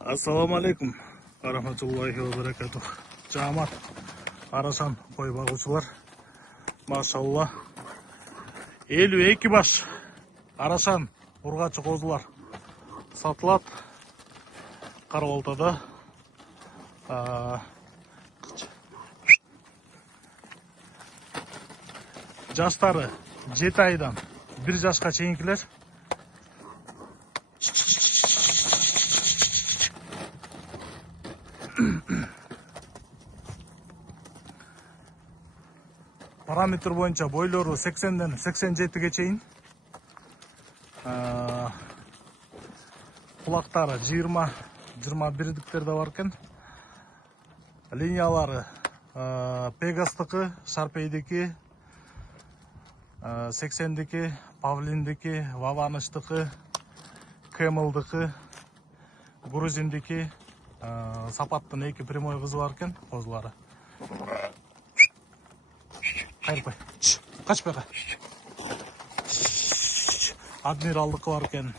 Assalamu alaikum warahmatullahi wabarakatuh. Жамат Арасан кой багуучулар. Машалла. 52 баш Арасан ургачы козулар сатылат. Карабалтада. Жаштары 7 айдан 1 жашка чейинкилер. Параметр боюнча бойлору 80ден 87ге чейин. Кулактары 20-21 да бар экен. Линиялары Пегастыкы, Шарпейдики, 80дики, Павлиндики, Ваваныштыкы, Кэмылдыкы, Грузиндики, Сапаттын 2 прямой кызы бар экен, козулары. Кайрпай. Качпай. Адмиралдыкы бар экен.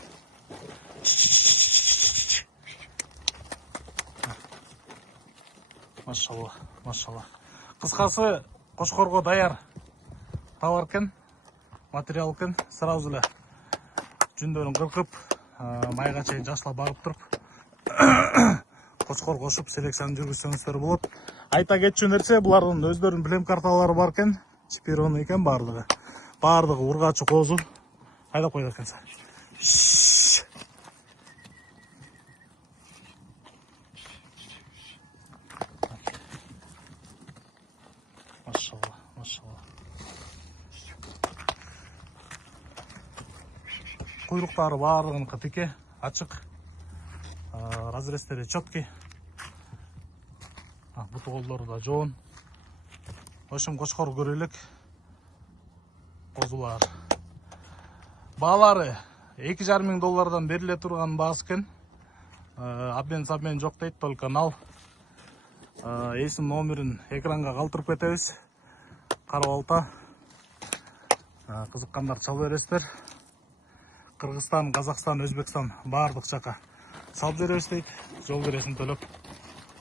Машалла, машалла. Кыскасы Кошкорго даяр товар экен, материал экен. Сразу эле жүндөрүн кыркып, майга чейин жашлап багып туруп, Кошкор кошуп селекцияны жүргүзсөңүздөр болот. Айта кетчү нерсе, булардын өздөрүнүн билем карталары бар экен. Чипирон экен бардыгы. Бардыгы ургачы козу. Айдап койдук экенсиң. Машалла, машалла. Куйруктары бардыгыныкы тике, ачык. Разрестери четкий. Буту колдору да жоон. Ошым Кошкор көрөлүк козулар. Баалары $2,500 бериле турган баасы экен. Обмен жок дейт, только нал. Эсим номерин экранга калтырып кетебиз. Карабалта. Кызыккандар чала бересиздер. Кыргызстан, Казакстан, Өзбекстан баардык жака салып беребиз дейт. Жол киресин төлөп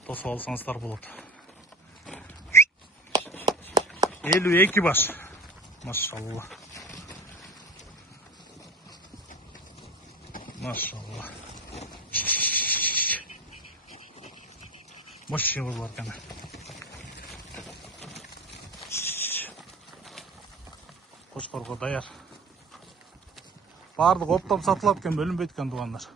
тосуп алсаңыздар болот. 52 баш. Машалла. Машалла. Мощный бар экен. Кошкорго даяр. Бардык оптоп сатылат экен, бөлүнбөйт экен тугандар.